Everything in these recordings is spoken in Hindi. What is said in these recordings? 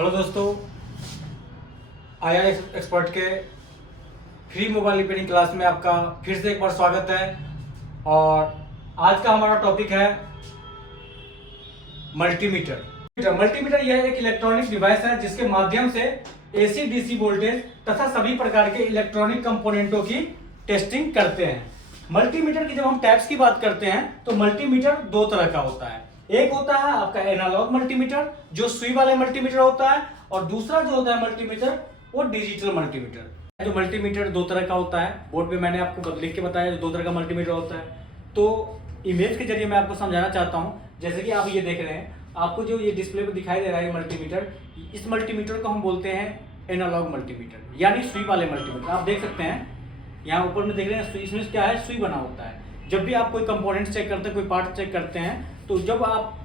हेलो दोस्तों, IR एक्सपर्ट के फ्री मोबाइल रिपेयरिंग क्लास में आपका फिर से एक बार स्वागत है। और आज का हमारा टॉपिक है मल्टीमीटर। मल्टीमीटर यह एक इलेक्ट्रॉनिक डिवाइस है जिसके माध्यम से AC DC वोल्टेज तथा सभी प्रकार के इलेक्ट्रॉनिक कंपोनेंटों की टेस्टिंग करते हैं। मल्टीमीटर की जब हम टाइप्स की बात करते हैं तो मल्टीमीटर दो तरह का होता है। एक होता है आपका एनालॉग मल्टीमीटर जो सुई वाले मल्टीमीटर होता है, और दूसरा जो होता है मल्टीमीटर वो डिजिटल मल्टीमीटर। जो मल्टीमीटर दो तरह का होता है, बोर्ड पे मैंने आपको लिख के बताया दो तरह का मल्टीमीटर होता है। तो इमेज के जरिए मैं आपको समझाना चाहता हूँ। जैसे कि आप ये देख रहे हैं, आपको जो ये डिस्प्ले पे दिखाई दे रहा है मल्टीमीटर, इस मल्टीमीटर को हम बोलते हैं एनालॉग मल्टीमीटर यानी सुई वाले मल्टीमीटर। आप देख सकते हैं यहाँ ऊपर में देख रहे हैं, इसमें क्या है, सुई बना होता है। जब भी आप कोई कंपोनेंट चेक करते हैं, कोई पार्ट चेक करते हैं, तो जब आप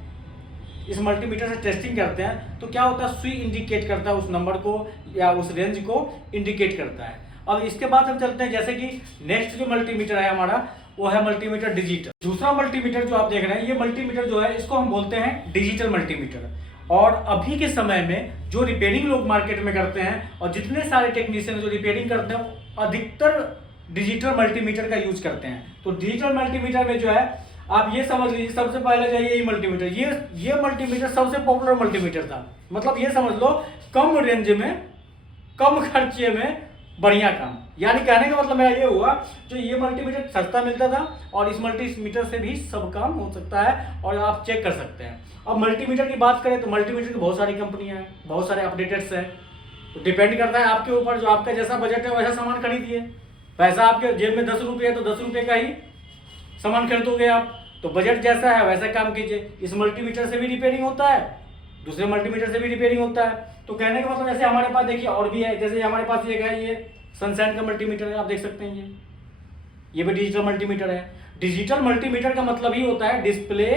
इस मल्टीमीटर से टेस्टिंग करते हैं तो क्या होता है, सुई इंडिकेट करता है उस नंबर को या उस रेंज को इंडिकेट करता है। अब इसके बाद हम चलते हैं, जैसे कि नेक्स्ट जो मल्टीमीटर है हमारा वो है मल्टीमीटर डिजिटल। दूसरा मल्टीमीटर जो आप देख रहे हैं, ये मल्टीमीटर जो है इसको हम बोलते हैं डिजिटल मल्टीमीटर। और अभी के समय में जो रिपेयरिंग लोग मार्केट में करते हैं और जितने सारे टेक्नीशियन जो रिपेयरिंग करते हैं अधिकतर डिजिटल मल्टीमीटर का यूज करते हैं। तो डिजिटल मल्टीमीटर में जो है आप ये समझ लीजिए, सबसे पहले जो ये मल्टीमीटर, ये मल्टीमीटर सबसे पॉपुलर मल्टीमीटर था। मतलब ये समझ लो कम रेंज में कम खर्चे में बढ़िया काम। यानी कहने का मतलब मेरा ये हुआ, जो ये मल्टीमीटर सस्ता मिलता था और इस मल्टीमीटर से भी सब काम हो सकता है और आप चेक कर सकते हैं। अब मल्टीमीटर की बात करें तो मल्टीमीटर की बहुत सारी कंपनियां हैं, बहुत सारे अपडेटेड्स हैं। तो डिपेंड करता है आपके ऊपर, जो आपका जैसा बजट है वैसा सामान खरीदिए। पैसा आपके जेब में 10 रुपये है तो 10 रुपये का ही सामान खरीदोगे आप। तो बजट जैसा है वैसा काम कीजिए। इस मल्टीमीटर से भी रिपेयरिंग होता है, दूसरे मल्टीमीटर से भी रिपेयरिंग होता है। तो कहने का मतलब जैसे हमारे पास देखिए और भी है, जैसे हमारे पास एक है, ये सनशाइन का मल्टीमीटर है, आप देख सकते हैं। ये भी डिजिटल मल्टीमीटर है। डिजिटल मल्टीमीटर का मतलब ही होता है डिस्प्ले,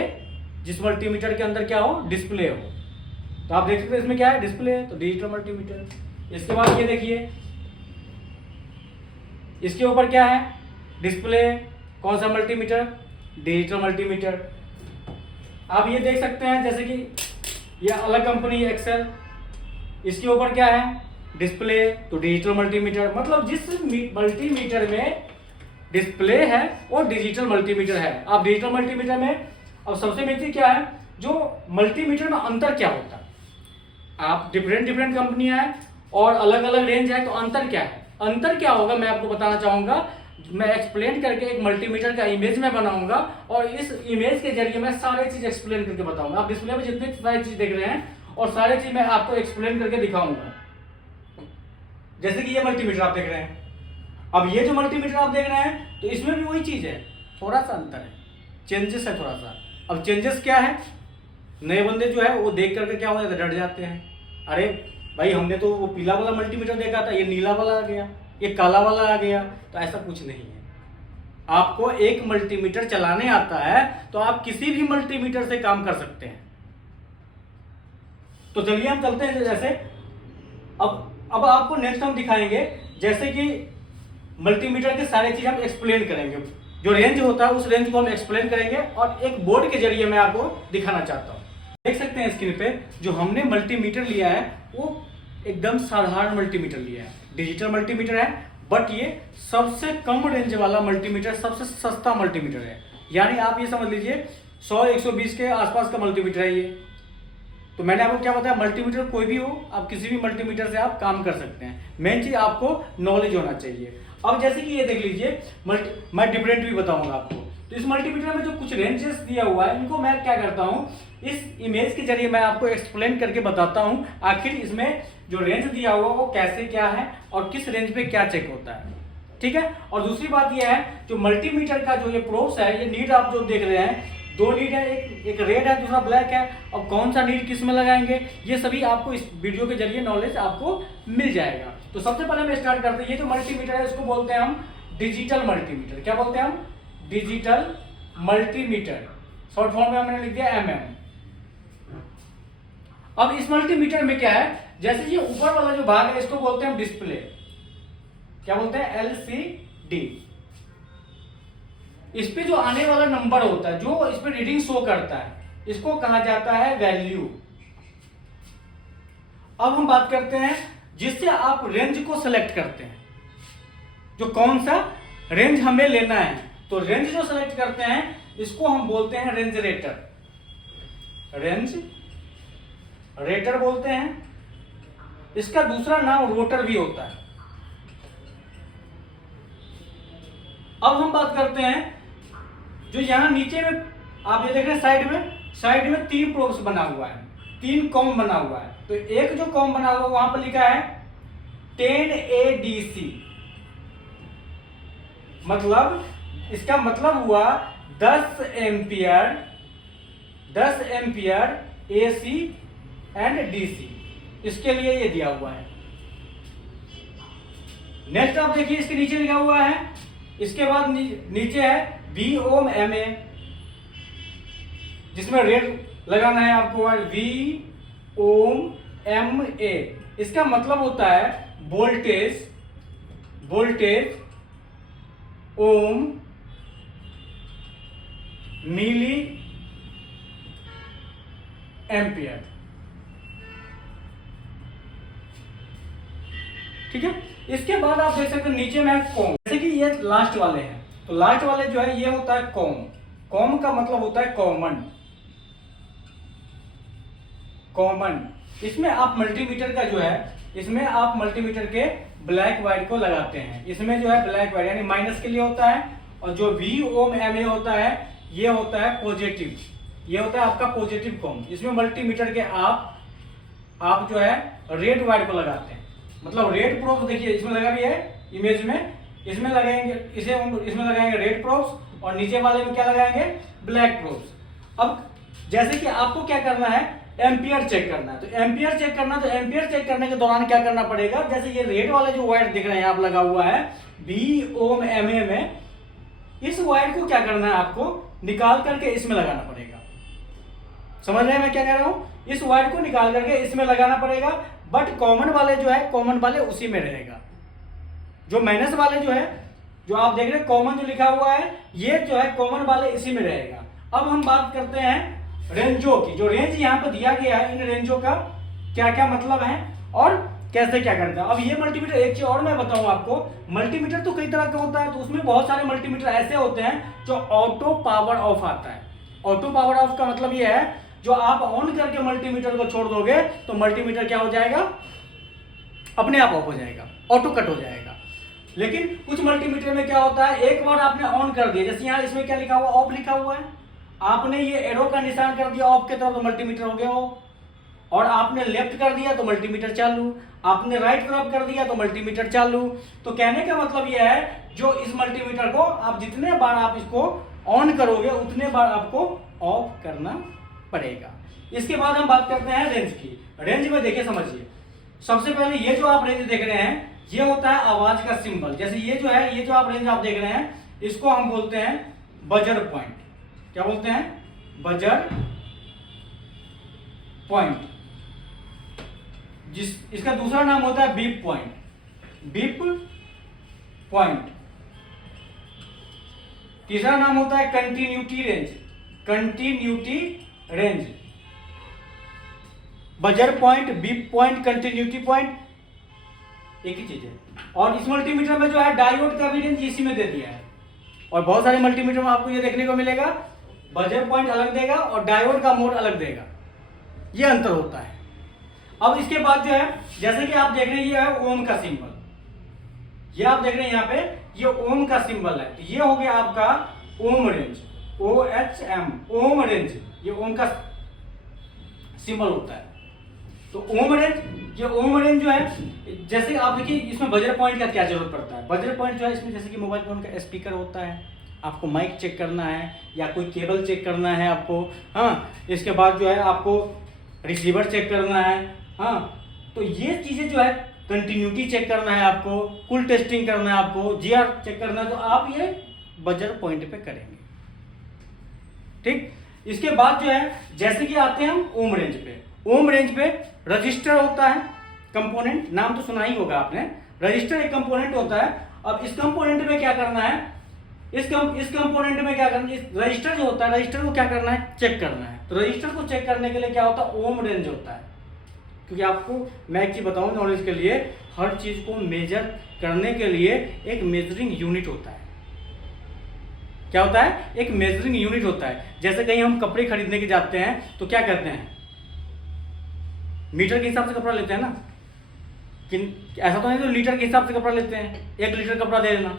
जिस मल्टीमीटर के अंदर क्या हो, डिस्प्ले हो। तो आप देख सकते हैं इसमें क्या है, डिस्प्ले है, तो डिजिटल मल्टीमीटर। इसके बाद ये देखिए, इसके ऊपर क्या है, डिस्प्ले। कौन सा मल्टीमीटर, डिजिटल मल्टीमीटर। आप ये देख सकते हैं जैसे कि ये अलग कंपनी एक्सेल, इसके ऊपर क्या है, डिस्प्ले, तो डिजिटल मल्टीमीटर। मतलब जिस मल्टीमीटर में डिस्प्ले है वो डिजिटल मल्टीमीटर है। आप डिजिटल मल्टीमीटर में, अब सबसे मेन चीज क्या है, जो मल्टीमीटर में अंतर क्या होता है। आप डिफरेंट कंपनियां हैं और अलग अलग रेंज है, तो अंतर क्या है, अंतर क्या होगा मैं आपको बताना चाहूंगा। मैं एक्सप्लेन करके एक मल्टीमीटर का इमेज में बनाऊंगा और इस इमेज के जरिए मैं सारे चीज एक्सप्लेन करके बताऊंगा। आप डिस्प्ले में जितनी सारी चीज देख रहे हैं और सारे चीज मैं आपको एक्सप्लेन करके दिखाऊंगा। जैसे कि ये मल्टीमीटर आप देख रहे हैं, अब ये जो मल्टीमीटर आप देख रहे हैं तो इसमें भी वही चीज है, थोड़ा सा अंतर है, चेंजेस है थोड़ा सा। अब चेंजेस क्या है, नए बंदे जो है वो देख करके क्या हो जाता है, डर जाते हैं। अरे भाई हमने तो वो पीला वाला मल्टीमीटर देखा था, ये नीला वाला आ गया, ये काला वाला आ गया। तो ऐसा कुछ नहीं है। आपको एक मल्टीमीटर चलाने आता है तो आप किसी भी मल्टीमीटर से काम कर सकते हैं। तो चलिए हम चलते हैं। जैसे अब आपको नेक्स्ट हम दिखाएंगे, जैसे कि मल्टीमीटर के सारे चीज हम एक्सप्लेन करेंगे। जो रेंज होता है उस रेंज को हम एक्सप्लेन करेंगे और एक बोर्ड के जरिए मैं आपको दिखाना चाहता हूँ। देख सकते हैं स्क्रीन पे जो हमने मल्टीमीटर लिया है वो एकदम साधारण मल्टीमीटर लिया है, डिजिटल मल्टीमीटर है। बट ये सबसे कम रेंज वाला मल्टीमीटर, सबसे सस्ता मल्टीमीटर है। यानी आप ये समझ लीजिए 100-120 के आसपास का मल्टीमीटर है ये। तो मैंने आपको क्या बताया, मल्टीमीटर कोई भी हो, आप किसी भी मल्टीमीटर से आप काम कर सकते हैं। मेन चीज आपको नॉलेज होना चाहिए। अब जैसे कि ये देख लीजिए, मैं डिफरेंट भी बताऊंगा आपको। तो इस मल्टीमीटर में जो कुछ रेंजेस दिया हुआ है, इनको मैं क्या करता हूँ, इस इमेज के जरिए मैं आपको एक्सप्लेन करके बताता हूँ आखिर इसमें जो रेंज दिया हुआ वो कैसे क्या है और किस रेंज पे क्या चेक होता है। ठीक है। और दूसरी बात यह है, जो मल्टीमीटर का जो ये प्रोब्स है, ये नीड आप जो देख रहे हैं, दो लीड है, एक रेड है, दूसरा ब्लैक है। अब कौन सा लीड किस में लगाएंगे, ये सभी आपको इस वीडियो के जरिए नॉलेज आपको मिल जाएगा। तो सबसे पहले हम स्टार्ट करते हैं। ये जो मल्टीमीटर है इसको बोलते हैं हम डिजिटल मल्टीमीटर। क्या बोलते हैं हम, डिजिटल मल्टीमीटर। शॉर्ट फॉर्म में हमने लिख दिया MM। अब इस मल्टीमीटर में क्या है, जैसे ये ऊपर वाला जो भाग है इसको बोलते हैं हम डिस्प्ले। क्या बोलते हैं, LCD। इस पे जो आने वाला नंबर होता है, जो इस पे रीडिंग शो करता है, इसको कहा जाता है वैल्यू। अब हम बात करते हैं जिससे आप रेंज को सेलेक्ट करते हैं, जो कौन सा रेंज हमें लेना है। तो रेंज जो सेलेक्ट करते हैं इसको हम बोलते हैं रेंज रेटर, रेंज रेटर बोलते हैं। इसका दूसरा नाम रोटर भी होता है। अब हम बात करते हैं जो यहां नीचे में आप ये देख रहे हैं साइड में 3 प्रोब्स बना हुआ है, 3 कॉम बना हुआ है। तो एक जो कॉम बना हुआ वहां पर लिखा है 10 ADC, मतलब इसका मतलब हुआ 10 एम्पियर AC एंड DC, इसके लिए ये दिया हुआ है। नेक्स्ट आप देखिए इसके नीचे लिखा हुआ है, इसके बाद नीचे है V ओम MA, जिसमें रेट लगाना है आपको V ओम MA। इसका मतलब होता है वोल्टेज ओम मिली एम्पियर। ठीक है, इसके बाद आप देख सकते हैं नीचे में है कॉम, जैसे कि ये लास्ट वाले हैं। तो लास्ट वाले जो है ये होता है कॉम का मतलब होता है कॉमन। इसमें आप मल्टीमीटर का जो है, इसमें आप मल्टीमीटर के ब्लैक वाइट को लगाते हैं। इसमें जो है ब्लैक वाइट यानी माइनस के लिए होता है, और जो V ओम MA होता है ये होता है पॉजिटिव, ये होता है आपका पॉजिटिव कॉम। इसमें मल्टीमीटर के आप जो है रेड वाइट को लगाते हैं, मतलब रेड प्रोब्स देखिए इसमें लगा भी है इमेज में, इसमें लगाएंगे इसमें लगाएंगे रेड प्रोब्स और नीचे वाले में क्या लगाएंगे ब्लैक प्रोब्स। अब जैसे कि आपको क्या करना है एम्पियर चेक करना है, तो एम्पियर चेक करने के दौरान क्या करना पड़ेगा, जैसे ये रेड वाले जो वायर दिख रहे हैं आप लगा हुआ है V ओम MA में, इस वायर को क्या करना है आपको निकाल करके इसमें लगाना पड़ेगा। समझ रहे हैं मैं क्या कह रहा हूं, इस वायर को निकाल करके इसमें लगाना पड़ेगा। बट कॉमन वाले उसी में रहेगा। जो माइनस वाले जो है, जो आप देख रहे हैं कॉमन जो लिखा हुआ है, ये जो है कॉमन वाले इसी में रहेगा। अब हम बात करते हैं रेंजों की। जो रेंज यहाँ पे दिया गया है, इन रेंजों का क्या क्या मतलब है और कैसे क्या करता है। अब ये मल्टीमीटर, एक चीज और मैं बताऊं आपको, मल्टीमीटर तो कई तरह का होता है, तो उसमें बहुत सारे मल्टीमीटर ऐसे होते हैं जो ऑटो पावर ऑफ आता है। ऑटो पावर ऑफ का मतलब ये है, जो आप ऑन करके मल्टीमीटर को छोड़ दोगे तो मल्टीमीटर क्या हो जाएगा, अपने आप ऑफ हो जाएगा, ऑटो कट हो जाएगा। लेकिन कुछ मल्टीमीटर में क्या होता है, एक बार आपने ऑन कर दिया, जैसे यहाँ इसमें क्या लिखा हुआ ऑफ लिखा हुआ है, आपने ये एरो का निशान कर दिया ऑफ के तरफ तो मल्टीमीटर हो गया ऑफ, और आपने लेफ्ट कर दिया तो मल्टीमीटर चालू, आपने राइट तरफ कर दिया तो मल्टीमीटर चालू। तो कहने का मतलब यह है, जो इस मल्टीमीटर को आप जितने बार आप इसको ऑन करोगे उतने बार आपको ऑफ करना पड़ेगा। इसके बाद हम बात करते हैं रेंज की। रेंज में देखिए समझिए, सबसे पहले ये जो आप रेंज देख रहे हैं ये होता है आवाज का सिंबल। जैसे ये जो है, ये जो आप रेंज आप देख रहे हैं, इसको हम बोलते हैं बजर पॉइंट। क्या बोलते हैं, बजर पॉइंट। इसका दूसरा नाम होता है बीप पॉइंट, बीप पॉइंट। तीसरा नाम होता है continuity range, continuity range. Buzzer point, beep point, continuity point एक ही चीज है। और इस मल्टीमीटर में जो है डायोड का भी रेंज इसी में दे दिया है। और बहुत सारे मल्टीमीटर में आपको ये देखने को मिलेगा, बजर पॉइंट अलग देगा और डायोड का मोड अलग देगा, ये अंतर होता है। अब इसके बाद जो है, जैसे कि आप देख रहे हैं ये है ओम का सिंबल, ये आप देख रहे हैं यहाँ पे ये ओम का सिंबल है, तो ये हो गया आपका ओम रेंज, OHM, ओम रेंज, ये ओम का सिंबल होता है। तो ओम रेंज, ये ओम रेंज जो है, जैसे आप देखिए इसमें बजर पॉइंट का क्या जरूरत पड़ता है। बजर पॉइंट जो है इसमें जैसे कि मोबाइल फोन का स्पीकर होता है, आपको माइक चेक करना है या कोई केबल चेक करना है आपको, हाँ, इसके बाद जो है आपको रिसीवर चेक करना है, हाँ, तो ये चीजें जो है कंटिन्यूटी चेक करना है आपको, कुल टेस्टिंग करना है आपको, GR चेक करना है, तो आप ये बजर पॉइंट पे करेंगे। ठीक, इसके बाद जो है जैसे कि आते हैं हम ओम रेंज पे। ओम रेंज पे रजिस्टर होता है कंपोनेंट, नाम तो सुना ही होगा आपने, रजिस्टर एक कंपोनेंट होता है। अब इस कंपोनेंट में क्या करना है, इस कंपोनेंट में क्या करना है, रजिस्टर जो होता है, रजिस्टर को क्या करना है, चेक करना है। तो रजिस्टर को चेक करने के लिए क्या होता है, ओम रेंज होता है। क्योंकि आपको मैं एक चीज़ बताऊँ नॉलेज के लिए, हर चीज़ को मेजर करने के लिए एक मेजरिंग यूनिट होता है। क्या होता है? एक मेजरिंग यूनिट होता है। जैसे कहीं हम कपड़े खरीदने के जाते हैं तो क्या करते हैं, मीटर के हिसाब से कपड़ा लेते हैं ना, कि ऐसा तो नहीं तो लीटर के हिसाब से कपड़ा लेते हैं, 1 लीटर कपड़ा दे देना।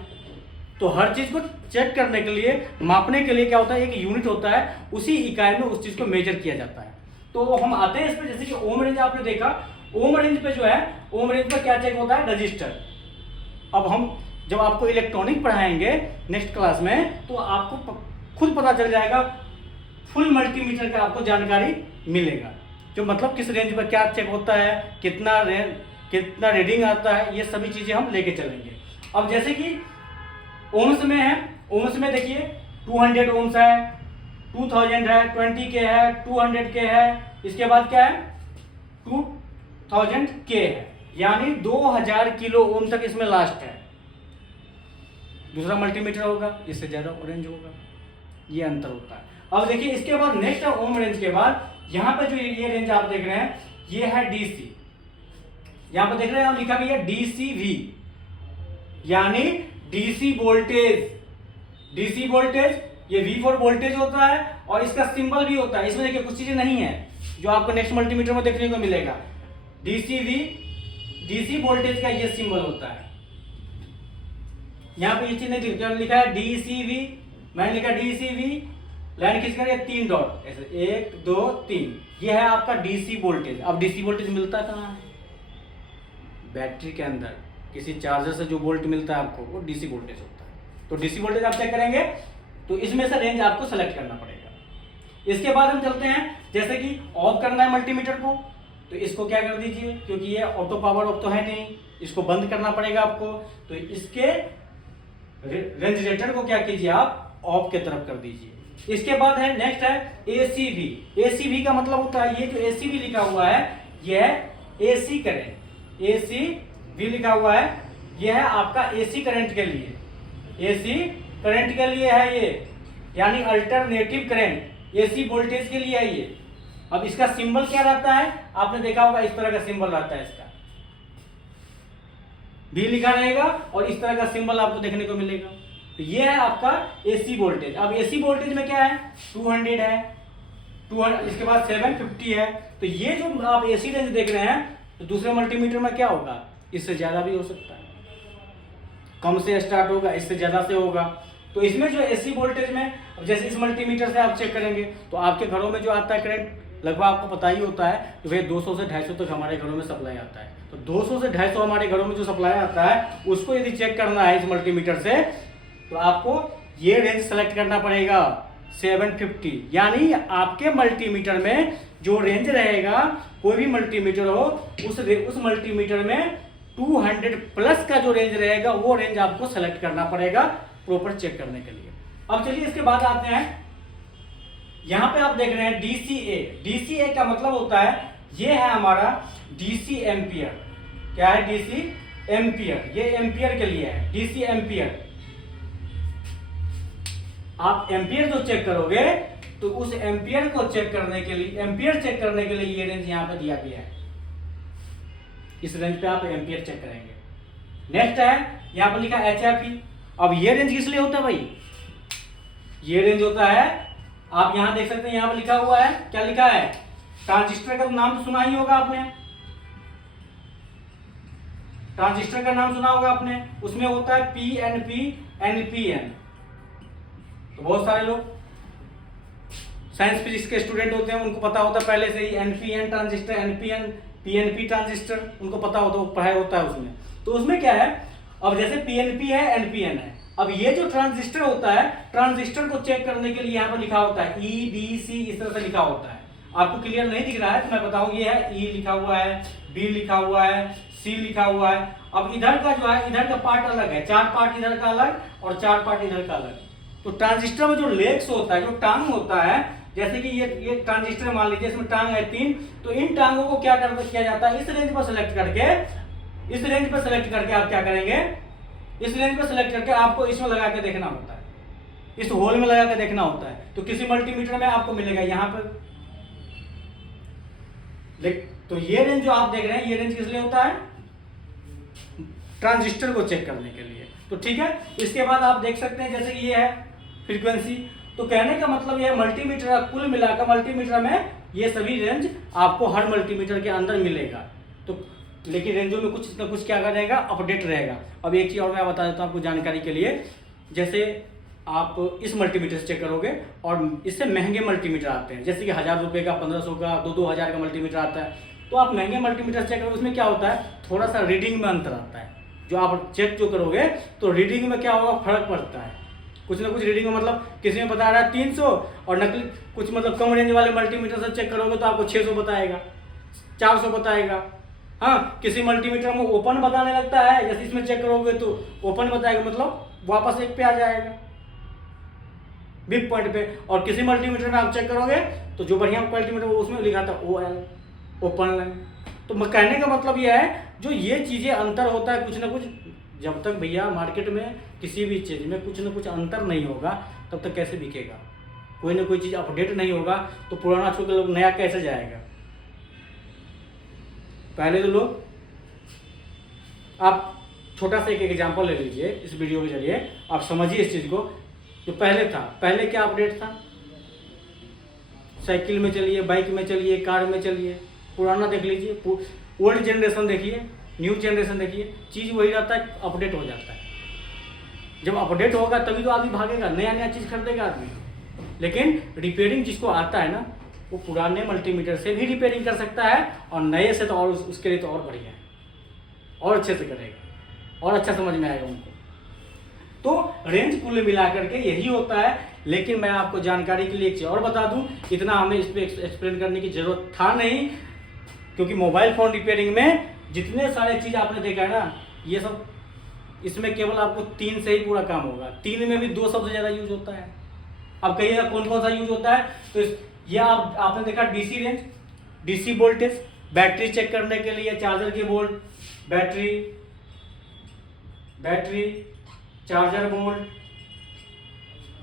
तो हर चीज़ को चेक करने के लिए, मापने के लिए क्या होता है, एक यूनिट होता है, उसी इकाई में उस चीज़ को मेजर किया जाता है। तो हम आते हैं इस पर, जैसे कि ओम रेंज आपने देखा, ओम रेंज पे जो है, ओम रेंज पर क्या चेक होता है, रजिस्टर। अब हम जब आपको इलेक्ट्रॉनिक पढ़ाएंगे नेक्स्ट क्लास में, तो आपको खुद पता चल जाएगा, फुल मल्टीमीटर का आपको जानकारी मिलेगा, जो मतलब किस रेंज पर क्या चेक होता है, कितना रीडिंग आता है, ये सभी चीज़ें हम लेके चलेंगे। अब जैसे कि ओम्स में है, ओम्स में देखिए 200 ओम्स है, 2000 है, 20 के है, 200 के है, इसके बाद क्या है 2000 के है, यानी 2000 किलो ओम तक इसमें लास्ट है। दूसरा मल्टीमीटर होगा, इससे ज़्यादा ऑरेंज होगा, ये अंतर होता है। अब देखिए इसके बाद नेक्स्ट है ओम रेंज के बाद, यहाँ पे जो ये रेंज आप देख रहे हैं, ये है डीसी। यहाँ पे देख रहे हैं आप, लिखा भी है डीसीवी, यानी डीसी वोल्टेज। डीसी वोल्टेज, ये V4 वोल्टेज होता है और इसका सिंबल भी होता है। इसमें देखिए कुछ चीजें नहीं है जो आपको नेक्स्ट मल्टीमीटर में देखने को मिलेगा। डीसीवी, डीसी वोल्टेज का ये सिंबल होता है। यहाँ पे ये चीज नहीं लिखा है डीसीवी, मैंने लिखा डीसीवी, लाइन खींच कर 3 डॉट ऐसे 1 2 3, ये है आपका डीसी वोल्टेज। अब डीसी वोल्टेज मिलता कहाँ है? बैटरी के अंदर किसी चार्जर से जो वोल्ट मिलता है आपको, वो डीसी वोल्टेज होता है। तो डीसी वोल्टेज आप चेक करेंगे तो इसमें से रेंज आपको सेलेक्ट करना पड़ेगा। इसके बाद हम चलते हैं, जैसे कि ऑफ करना है मल्टीमीटर को, तो इसको क्या कर दीजिए, क्योंकि ये ऑटो पावर ऑफ तो है नहीं, इसको बंद करना पड़ेगा आपको। तो इसके रेंज रेटर को क्या कीजिए, आप ऑफ के तरफ कर दीजिए। इसके बाद है नेक्स्ट है एसीवी। एसीवी का मतलब होता है, ये जो एसीवी लिखा हुआ है, ये है एसी करंट। एसीवी लिखा हुआ है, ये है आपका एसी करंट के लिए, एसी करंट के लिए है ये, यानी अल्टरनेटिव करंट, एसी वोल्टेज के लिए है ये। अब इसका सिंबल क्या रहता है, आपने देखा होगा इस तरह का सिंबल रहता है, इसका भी लिखा रहेगा और इस तरह का सिंबल आपको देखने को मिलेगा। तो ये है आपका एसी वोल्टेज। अब एसी वोल्टेज में क्या है, 200 है, 200, इसके बाद 750 है। तो ये जो आप एसी रेंज देख रहे हैं, तो दूसरे मल्टीमीटर में क्या होगा, इससे ज्यादा भी हो सकता है, कम से स्टार्ट होगा, इससे ज्यादा से होगा। तो इसमें जो एसी वोल्टेज में, जैसे इस मल्टीमीटर से आप चेक करेंगे तो आपके घरों में जो आता है करंट, लगभग आपको पता ही होता है, तो वह 200 से 250 तक हमारे घरों में सप्लाई आता है। तो 200 से 250 हमारे घरों में जो सप्लाई आता है, उसको यदि चेक करना है इस मल्टीमीटर से, तो आपको ये रेंज सेलेक्ट करना पड़ेगा 750। यानी आपके मल्टीमीटर में जो रेंज रहेगा, कोई भी मल्टीमीटर हो, उस मल्टीमीटर में 200 प्लस का जो रेंज रहेगा, वो रेंज आपको सेलेक्ट करना पड़ेगा प्रॉपर चेक करने के लिए। अब चलिए इसके बाद आते हैं, यहां पे आप देख रहे हैं डीसीए। डीसीए का मतलब होता है, ये है हमारा डीसी एम्पियर। क्या है, डीसी एम्पियर, ये एम्पियर के लिए है, डीसी एम्पियर। आप एम्पियर जो चेक करोगे, तो उस एम्पियर को चेक करने के लिए, एम्पियर चेक करने के लिए ये रेंज यहां पे दिया गया है। इस रेंज पे आप एम्पियर चेक करेंगे। नेक्स्ट है, यहां पर लिखा HFE। अब ये रेंज किस लिए होता है भाई, ये रेंज होता है, आप यहां देख सकते हैं, यहां पर लिखा हुआ है, क्या लिखा है, ट्रांजिस्टर का नाम तो सुना ही होगा आपने, ट्रांजिस्टर का नाम सुना होगा आपने। उसमें होता है PNP, NPN। तो बहुत सारे लोग साइंस फिजिक्स के स्टूडेंट होते हैं, उनको पता होता है पहले से ही NPN transistor, NPN, PNP transistor, उनको पता होता है, पढ़ाई होता है उसमें। तो उसमें क्या है, अब जैसे PNP है, NPN है, अब ये जो ट्रांजिस्टर होता है, ट्रांजिस्टर को चेक करने के लिए यहाँ पर लिखा होता है EDC, इस तरह से लिखा होता है। आपको क्लियर नहीं दिख रहा है तो मैं बताऊं, ये है E लिखा हुआ है, B लिखा हुआ है, C लिखा हुआ है। अब इधर का जो है, इधर का पार्ट अलग है, 4 पार्ट इधर का अलग और 4 पार्ट इधर का अलग। तो ट्रांजिस्टर में जो लेग्स होता है, जो टांग होता है, जैसे कि ये ट्रांजिस्टर मान लीजिए, इसमें टांग है 3, तो इन टांगों को क्या किया जाता है, इस रेंज पर सेलेक्ट करके, इस रेंज पर सेलेक्ट करके आप क्या करेंगे, इस रेंज पर सेलेक्ट करके आपको इसमें लगा के देखना होता है, इस होल में लगा के देखना होता है। तो किसी मल्टीमीटर में आपको मिलेगा यहाँ पर, तो ये रेंज जो आप देख रहे हैं ये रेंज किस लिए होता है, ट्रांजिस्टर को चेक करने के लिए। तो ठीक है, इसके बाद आप देख सकते हैं जैसे कि ये है फ्रीक्वेंसी। तो कहने का मतलब ये मल्टीमीटर कुल मिलाकर मल्टीमीटर में ये सभी रेंज आपको हर मल्टीमीटर के अंदर मिलेगा। तो लेकिन रेंजों में कुछ ना कुछ क्या रहेगा, अपडेट रहेगा। अब एक चीज़ और मैं बता देता हूँ आपको जानकारी के लिए, जैसे आप इस मल्टीमीटर से चेक करोगे और इससे महंगे मल्टीमीटर आते हैं, जैसे कि 1000 रुपये का, 1500 का, 2-2000 का मल्टीमीटर आता है। तो आप महंगे मल्टीमीटर चेक करोगे, उसमें क्या होता है, थोड़ा सा रीडिंग में अंतर आता है। जो आप चेक जो करोगे तो रीडिंग में क्या होगा, फर्क पड़ता है, कुछ ना कुछ रीडिंग में। मतलब किसी में बता रहा है 300 और नकली कुछ मतलब कम रेंज वाले मल्टीमीटर से चेक करोगे तो आपको 600 बताएगा, 400 बताएगा। हाँ, किसी मल्टीमीटर में ओपन बताने लगता है, जैसे इसमें चेक करोगे तो ओपन बताएगा, मतलब वापस एक पे आ जाएगा बिग पॉइंट पे। और किसी मल्टीमीटर में आप चेक करोगे तो जो बढ़िया मल्टीमीटर उसमें लिखा था OL, ओपन लाइन। तो कहने का मतलब यह है, जो ये चीज़ें अंतर होता है कुछ ना कुछ, जब तक भैया मार्केट में किसी भी चीज़ में कुछ ना कुछ अंतर नहीं होगा तब तक कैसे बिकेगा। कोई ना कोई चीज़ अपडेट नहीं होगा तो पुराना छोड़ के लोग नया कैसे जाएगा। पहले तो लोग, आप छोटा सा एक एग्जांपल ले लीजिए इस वीडियो के जरिए, आप समझिए इस चीज़ को। जो पहले था, पहले क्या अपडेट था, साइकिल में चलिए, बाइक में चलिए, कार में चलिए, पुराना देख लीजिए, ओल्ड जनरेशन देखिए, न्यू जनरेशन देखिए, चीज़ वही रहता है, अपडेट हो जाता है। जब अपडेट होगा तभी तो आदमी भागेगा, नया नया चीज़ खरीदेगा आदमी। लेकिन रिपेयरिंग जिसको आता है ना, वो पुराने मल्टीमीटर से भी रिपेयरिंग कर सकता है और नए से तो और उसके लिए तो और बढ़िया है, और अच्छे से करेगा और अच्छा समझ में आएगा उनको। तो रेंज कुल मिलाकर के यही होता है। लेकिन मैं आपको जानकारी के लिए एक चीज़ और बता दूं, इतना हमें इस पर एक्सप्लेन करने की ज़रूरत था नहीं, क्योंकि मोबाइल फ़ोन रिपेयरिंग में जितने सारे चीज़ आपने देखा है ना, ये सब इसमें केवल आपको 3 से ही पूरा काम होगा। 3 में भी 2 सबसे ज़्यादा यूज होता है। अब कहिएगा कौन कौन सा यूज होता है, तो ये आपने देखा DC range, DC voltage, battery check करने के लिए, चार्जर के volt, battery charger volt,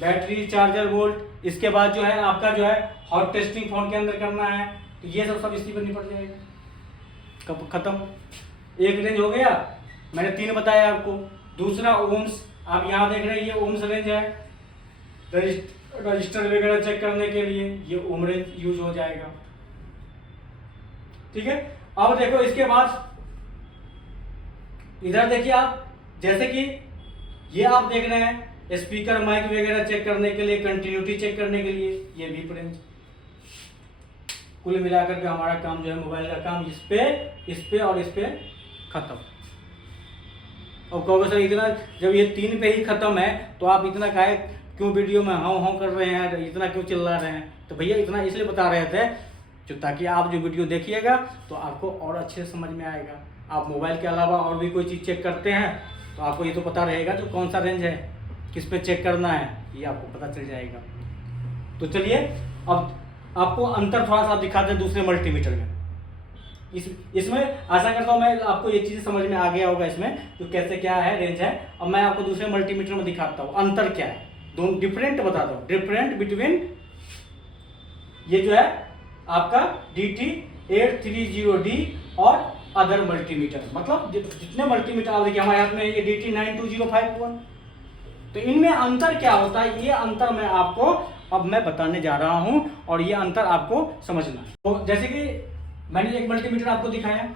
battery charger volt. इसके बाद जो है आपका जो है हॉट टेस्टिंग फोन के अंदर करना है, तो ये सब इसी पर निपट जाएगा, कब खत्म। एक रेंज हो गया, मैंने 3 बताया आपको। दूसरा ओम्स, आप यहाँ देख रहे हैं ये ओम्स रेंज है, रजिस्टर वगैरह चेक करने के लिए ये ओम रेंज यूज हो जाएगा। ठीक है, अब देखो इसके बाद इधर देखिए आप, जैसे कि ये आप देख रहे हैं स्पीकर माइक वगैरह चेक करने के लिए, कंटिन्यूटी चेक करने के लिए ये वीप रेंज। कुल मिलाकर के हमारा काम जो है मोबाइल का काम इस पे और इस पे खत्म। और कहोगे सर इतना, जब ये 3 पे ही खत्म है तो आप इतना काहे क्यों वीडियो में हाँ कर रहे हैं, इतना क्यों चिल्ला रहे हैं। तो भैया इतना इसलिए बता रहे थे जो ताकि आप जो वीडियो देखिएगा तो आपको और अच्छे से समझ में आएगा। आप मोबाइल के अलावा और भी कोई चीज़ चेक करते हैं तो आपको ये तो पता रहेगा जो कौन सा रेंज है, किस पे चेक करना है, ये आपको पता चल जाएगा। तो चलिए अब आपको अंतर थोड़ा सा दिखाते हैं दूसरे मल्टीमीटर में। इसमें आशा करता हूँ मैं आपको ये चीज़ समझ में आ गया होगा इसमें जो कैसे क्या है रेंज है। अब मैं आपको दूसरे मल्टीमीटर में दिखाता हूँ अंतर क्या है, दोनों डिफरेंट बताता हूँ, डिफरेंट बिटवीन ये जो है आपका DT830D और अदर मल्टीमीटर। मतलब जितने मल्टीमीटर आप देखिए हमारे हाथ में ये DT92051, तो इनमें अंतर क्या होता है, ये अंतर मैं आपको अब मैं बताने जा रहा हूं और ये अंतर आपको समझना है। तो जैसे कि मैंने एक मल्टीमीटर आपको दिखाया,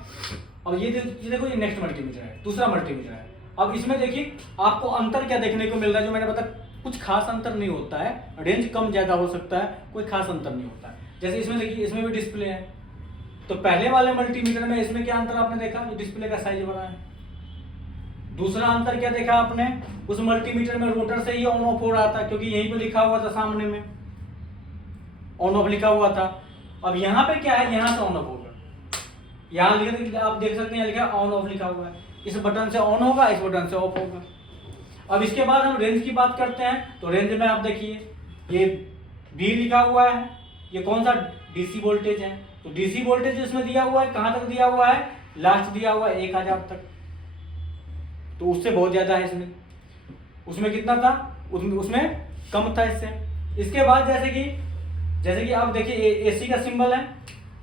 अब ये देखो ये नेक्स्ट मल्टीमीटर है, दूसरा मल्टीमीटर है। अब इसमें देखिए आपको अंतर क्या देखने को मिल रहा है, जो मैंने बताया कुछ खास अंतर नहीं होता है, रेंज कम ज्यादा हो सकता है, कोई खास अंतर नहीं होता है। जैसे इसमें देखिए इसमें भी डिस्प्ले है, तो पहले वाले मल्टीमीटर में इसमें क्या अंतर आपने देखा, जो डिस्प्ले का साइज बड़ा है। दूसरा अंतर क्या देखा आपने, उस मल्टीमीटर में रोटर से ही ऑन ऑफ हो रहा था, क्योंकि यहीं पे लिखा हुआ था सामने में ऑन ऑफ लिखा हुआ था। अब यहाँ पे क्या है, यहाँ से ऑन ऑफ होगा, यहाँ लिखा आप देख सकते हैं लिखा ऑन ऑफ लिखा हुआ है, इस बटन से ऑन होगा, इस बटन से ऑफ होगा। अब इसके बाद हम रेंज की बात करते हैं, तो रेंज में आप देखिए ये B लिखा हुआ है, ये कौन सा DC वोल्टेज है, तो DC वोल्टेज इसमें दिया हुआ है, कहां तक दिया हुआ है, लास्ट दिया हुआ है 1000 तक, तो उससे बहुत ज्यादा है इसमें। उसमें कितना था, उसमें कम था इससे। इसके बाद जैसे कि आप देखिए AC का सिंबल है,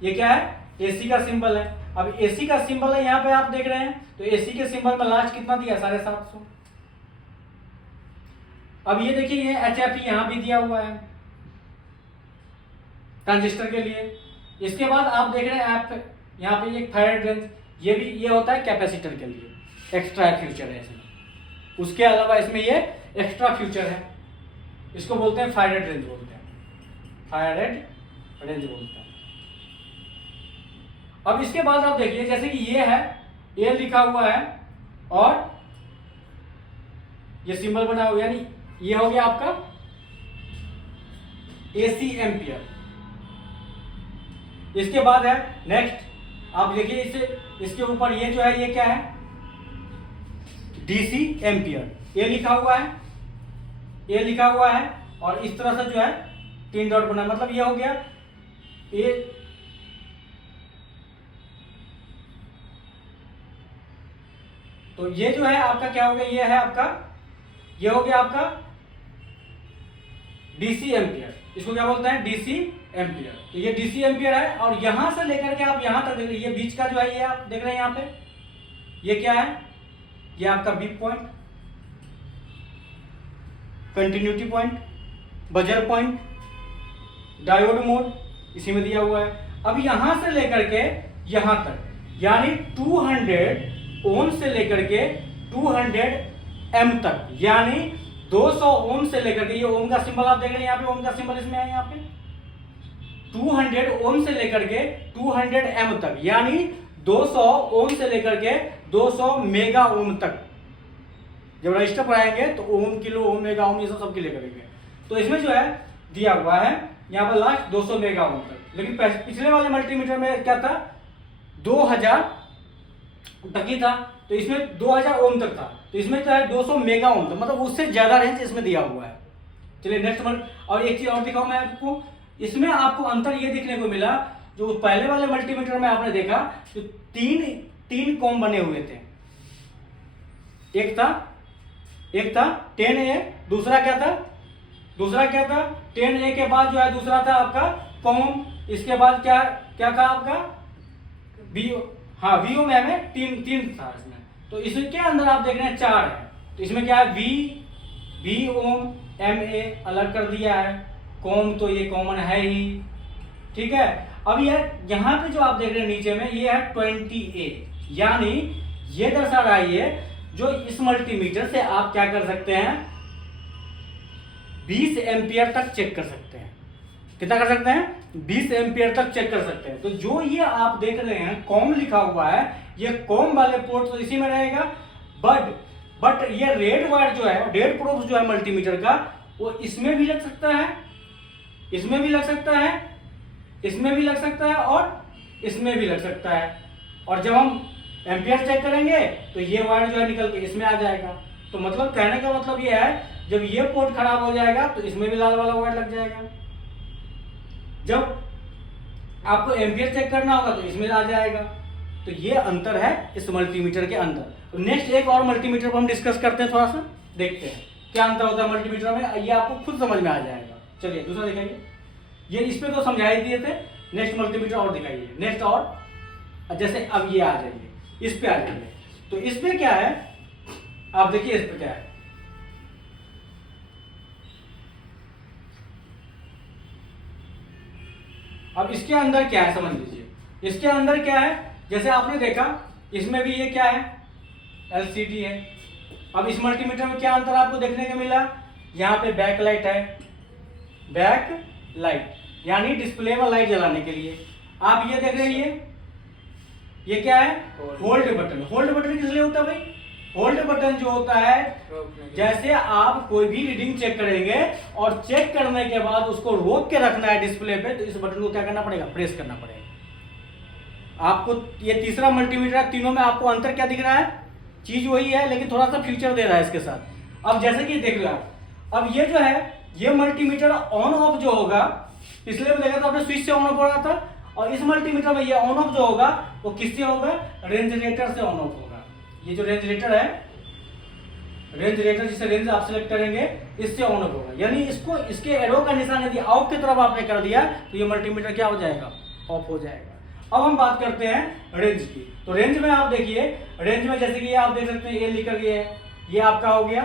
ये क्या है एसी का सिंबल है। अब एसी का सिंबल है यहाँ पे आप देख रहे हैं, तो एसी के सिंबल में लास्ट कितना दिया 750। अब ये देखिए ये HF यहाँ भी दिया हुआ है ट्रांजिस्टर के लिए। इसके बाद आप देख रहे हैं आप यहाँ पे एक फैराड रेंज, ये होता है कैपेसिटर के लिए, एक्स्ट्रा फ्यूचर है इसमें। उसके अलावा इसमें ये एक्स्ट्रा फ्यूचर है, इसको बोलते हैं फैराड रेंज बोलते हैं, फैराड रेंज बोलते हैं। अब इसके बाद आप देखिए जैसे कि ये है, ए लिखा हुआ है और ये सिंबल बना हुआ है, यानी ये हो गया आपका AC एम्पियर। इसके बाद है नेक्स्ट, आप देखिए इसके ऊपर ये जो है ये क्या है, DC एम्पियर। ये लिखा हुआ है, ये लिखा हुआ है और इस तरह से जो है 3 डॉट बना, मतलब ये हो गया ए। तो ये जो है आपका क्या हो गया, ये है आपका, ये हो गया आपका DC एम्पियर। इसको क्या बोलते हैं, DC एम्पियर। तो ये DC एम्पियर है और यहां से लेकर के आप यहां तक देख रहे हैं, ये बीच का जो है ये आप देख रहे हैं यहाँ पे, ये क्या है, ये आपका beep point, continuity point, buzzer point, diode mode इसी में दिया हुआ है। अब यहां से लेकर के यहां तक, यानी 200 ओम से लेकर के 200 एम तक, यानी 200 ओम से लेकर के, ये ओम का सिंबल आप देख रहे हैं यहाँ पे, ओम का सिंबल इसमें है यहाँ पे, 200 ओम से लेकर के 200 एम तक, यानी 200 ओम से लेकर के 200 मेगा ओम तक। जब रजिस्टर पर आएंगे तो ओम, किलो ओम, मेगा ओम ये सब के लिए करेंगे। तो इसमें जो है दिया हुआ है यहाँ पर लास्ट 200 मेगा ओम तक। लेकिन पिछले वाले मल्टीमीटर में क्या था, 2000 तक ही था, तो इसमें 2000 ओम तक था, तो इसमें क्या है 200 मेगा ओम तक, मतलब उससे ज्यादा रेंज इसमें दिया हुआ है। चलिए नेक्स्ट और एक चीज और दिखाऊं मैं आपको, इसमें आपको अंतर ये देखने को मिला, जो पहले वाले मल्टीमीटर में आपने देखा तो तीन कॉम बने हुए थे, एक था 10A, दूसरा क्या था 10A के बाद जो है दूसरा था आपका कॉम, इसके बाद क्या था आपका वीओ, हाँ वीओ में तीन था इसमें। तो इसके अंदर आप देख रहे हैं 4 है, तो इसमें क्या है वी ओम, MA अलग कर दिया है, कॉम तो ये कॉमन है ही, ठीक है। अब ये यहाँ पे जो आप देख रहे हैं नीचे में ये है 20A, यानी ये दर्शा रहा है ये, जो इस मल्टीमीटर से आप क्या कर सकते हैं 20 एम्पियर तक चेक कर सकते हैं। कितना कर सकते हैं 20 एम्पियर तक चेक कर सकते हैं। तो जो ये आप देख रहे हैं कॉम लिखा हुआ है, ये कॉम वाले पोर्ट तो इसी में रहेगा, बट ये रेड वायर जो है, रेड प्रोब जो है मल्टीमीटर का, वो इसमें भी लग सकता है, इसमें भी लग सकता है, इसमें भी लग सकता है और इसमें भी लग सकता है। और जब हम एम्पियर चेक करेंगे तो ये वायर जो है निकल के इसमें आ जाएगा। तो मतलब कहने का मतलब ये है, जब ये पोर्ट खराब हो जाएगा तो इसमें भी लाल वाला वायर लग जाएगा, जब आपको एम्पियर चेक करना होगा तो इसमें आ जाएगा। तो ये अंतर है इस मल्टीमीटर के अंदर। तो नेक्स्ट एक और मल्टीमीटर को हम डिस्कस करते हैं, थोड़ा सा देखते हैं क्या अंतर होता है मल्टीमीटर में, ये आपको खुद समझ में आ जाएगा। चलिए दूसरा दिखाइए, ये इस पे तो समझा ही दिए थे, नेक्स्ट मल्टीमीटर और दिखाइए, नेक्स्ट और जैसे अब ये आ जाइए, इस पे आ जाइए। तो इस पे क्या है आप देखिए, इस पे क्या है, अब इसके अंदर क्या है समझ लीजिए, इसके अंदर क्या है, जैसे आपने देखा इसमें भी ये क्या है LCD है। अब इस मल्टीमीटर में क्या अंतर आपको देखने को मिला, यहाँ पे बैक लाइट है, बैक लाइट यानी डिस्प्ले में लाइट जलाने के लिए। आप ये देख रहे हैं ये क्या है होल्ड बटन। होल्ड बटन किस लिए होता है भाई, होल्ड बटन जो होता है, जैसे आप कोई भी रीडिंग चेक करेंगे और चेक करने के बाद उसको रोक के रखना है डिस्प्ले पे, तो इस बटन को क्या करना पड़ेगा, प्रेस करना पड़ेगा। आपको ये तीसरा मल्टीमीटर है, तीनों में आपको अंतर क्या दिख रहा है, चीज वही है लेकिन थोड़ा सा फीचर दे रहा है इसके साथ। अब जैसे कि देख लो, अब ये जो है ये मल्टीमीटर ऑन ऑफ जो होगा, पिछले में देखा था आपने स्विच से ऑन ऑफ हो रहा था, और इस मल्टीमीटर में ये ऑन ऑफ जो होगा वो किससे होगा, रेंज रेटर से ऑन ऑफ होगा। ये जो रेंज रेटर है, रेंज रेटर जिसे रेंज आप सिलेक्ट करेंगे इससे ऑन ऑफ होगा, यानी इसको इसके एरो का निशान यदि ऑफ की तरफ आपने कर दिया तो ये मल्टीमीटर क्या हो जाएगा, ऑफ हो जाएगा। अब हम बात करते हैं रेंज की। तो रेंज में आप देखिए, रेंज में जैसे कि आप देख सकते हैं ये लिखा गया है, ये आपका हो गया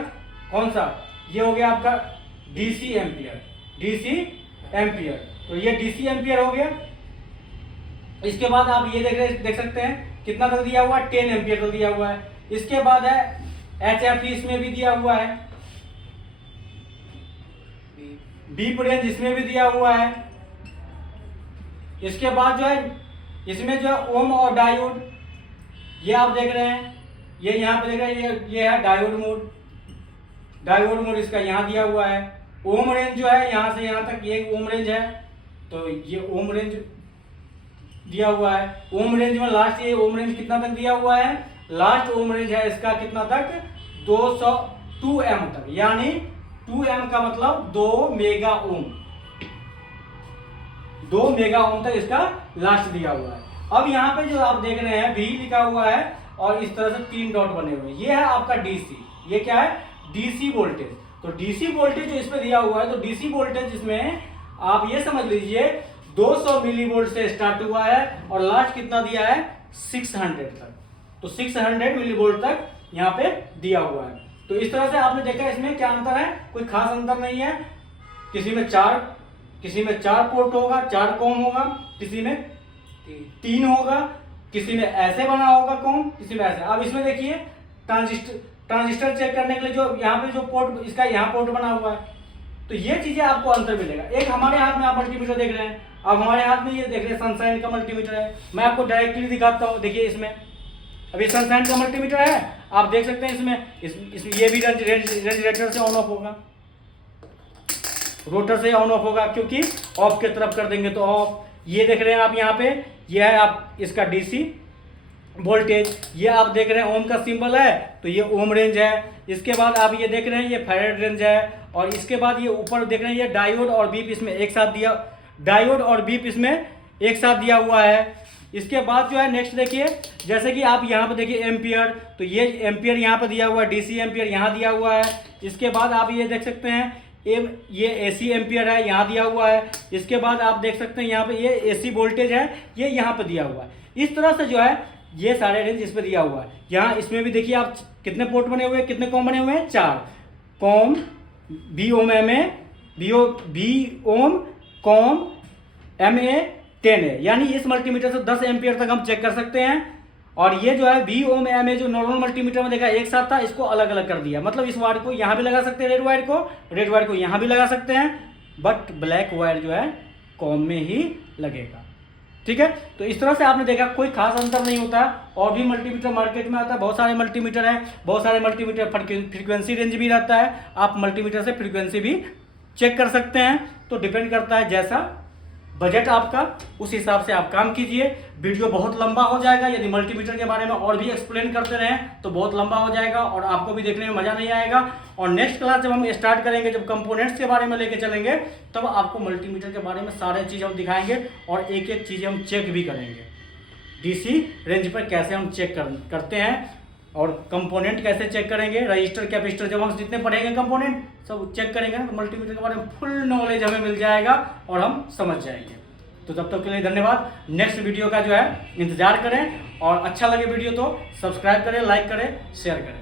कौन सा, ये हो गया आपका डीसी एम्पियर, डीसी एम्पियर। तो ये डीसी एम्पियर हो गया। इसके बाद आप ये देख सकते हैं कितना तक दिया हुआ है, 10 एम्पियर तक दिया हुआ है। इसके बाद है HF इसमें भी दिया हुआ है, बीप रेंज इसमें भी दिया हुआ है। इसके बाद जो है इसमें जो है ओम और डायोड, ये आप देख रहे हैं, ये यहाँ पे देख रहे हैं, ये है डायोड मोड, डायोड मोड इसका यहाँ दिया हुआ है। ओम रेंज जो है यहाँ से यहाँ तक ये ओम रेंज है, तो ये ओम रेंज दिया हुआ है। ओम रेंज में लास्ट ये ओम रेंज कितना तक दिया हुआ है, लास्ट ओम रेंज है इसका कितना तक, 2 एम तक, यानी 2 एम का मतलब 2 मेगा ओम, 2 मेगा ओम तक इसका लास्ट दिया हुआ है। अब यहाँ पे जो आप देख रहे हैं V लिखा हुआ है और इस तरह से 3 डॉट बने हुए हैं, ये है आपका डीसी। ये क्या है, डीसी वोल्टेज। तो डीसी वोल्टेज जो इसमें दिया हुआ है, तो डीसी वोल्टेज इसमें आप ये समझ लीजिए 200 मिलीवोल्ट से स्टार्ट हुआ है और लास्ट कितना दिया है, 600 तक। तो 600 मिलीवोल्ट तक यहाँ पे दिया हुआ है। तो इस तरह से आपने देखा इसमें क्या अंतर है, कोई खास अंतर नहीं है। किसी में 4 पोर्ट होगा, 4 कॉम होगा, किसी में 3 होगा, किसी में ऐसे बना होगा कॉम, किसी में ऐसे। अब इसमें देखिए ट्रांजिस्टर चेक करने के लिए जो यहाँ पे जो पोर्ट, इसका यहाँ पोर्ट बना हुआ है। तो ये चीजें आपको अंतर मिलेगा। एक हमारे हाथ में आप मल्टीमीटर देख रहे हैं, अब हमारे हाथ में ये देख रहे हैं सनशाइन का मल्टीमीटर है। मैं आपको डायरेक्टली दिखाता हूँ, देखिए इसमें अभी सनशाइन का मल्टीमीटर है, आप देख सकते हैं इसमें ये भी रेंज से ऑन ऑफ होगा, रोटर से ऑन ऑफ होगा, क्योंकि ऑफ की तरफ कर देंगे तो ऑफ। ये देख रहे हैं आप यहाँ पे, ये है आप इसका डीसी वोल्टेज, ये आप देख रहे हैं ओम का सिंबल है, तो ये ओम रेंज है। इसके बाद आप ये देख रहे हैं ये फैराड रेंज है, और इसके बाद ये ऊपर देख रहे हैं ये डायोड और बीप इसमें एक साथ दिया, डायोड और बीप इसमें एक साथ दिया हुआ है। इसके बाद जो है नेक्स्ट देखिए, जैसे कि आप यहाँ पे देखिए एम्पियर, तो ये एम्पियर यहाँ पे दिया हुआ है, डीसी एम्पियर यहाँ दिया हुआ है। इसके बाद आप ये देख सकते हैं ये एसी एम्पियर है, यहाँ दिया हुआ है। इसके बाद आप देख सकते हैं यहाँ पे ये एसी वोल्टेज है, ये यहाँ पे दिया हुआ है। इस तरह से जो है ये सारे रेंज इस पे दिया हुआ है। यहाँ इसमें भी देखिए आप कितने पोर्ट बने हुए हैं, कितने कॉम बने हुए हैं, 4 com, B ohm M A, B ohm com M A 10 है, यानी इस मल्टीमीटर से 10 एम्पियर तक हम चेक कर सकते हैं। और ये जो है बी ओम एम ए जो नॉर्मल मल्टीमीटर में देखा एक साथ था, इसको अलग अलग कर दिया। मतलब इस वायर को यहाँ भी लगा सकते हैं, रेड वायर को यहाँ भी लगा सकते हैं, बट ब्लैक वायर जो है कॉम में ही लगेगा। ठीक है, तो इस तरह से आपने देखा कोई खास अंतर नहीं होता। और भी मल्टीमीटर मार्केट में आता है, बहुत सारे मल्टीमीटर है, बहुत सारे मल्टीमीटर फ्रीक्वेंसी रेंज भी रहता है, आप मल्टीमीटर से फ्रीक्वेंसी भी चेक कर सकते हैं। तो डिपेंड करता है जैसा बजट आपका, उस हिसाब से आप काम कीजिए। वीडियो बहुत लंबा हो जाएगा, यदि मल्टीमीटर के बारे में और भी एक्सप्लेन करते रहें तो बहुत लंबा हो जाएगा और आपको भी देखने में मज़ा नहीं आएगा। और नेक्स्ट क्लास जब हम स्टार्ट करेंगे, जब कंपोनेंट्स के बारे में लेके चलेंगे, तब आपको मल्टीमीटर के बारे में सारे चीज़ हम दिखाएंगे और एक एक चीज़ें हम चेक भी करेंगे। डीसी रेंज पर कैसे हम चेक करते हैं और कंपोनेंट कैसे चेक करेंगे, रजिस्टर कैपेसिटर, जब हम जितने पढ़ेंगे कंपोनेंट सब चेक करेंगे तो मल्टीमीटर के बारे में फुल नॉलेज हमें मिल जाएगा और हम समझ जाएंगे। तो तब तक के लिए धन्यवाद। नेक्स्ट वीडियो का जो है इंतजार करें, और अच्छा लगे वीडियो तो सब्सक्राइब करें, लाइक करें, शेयर करें।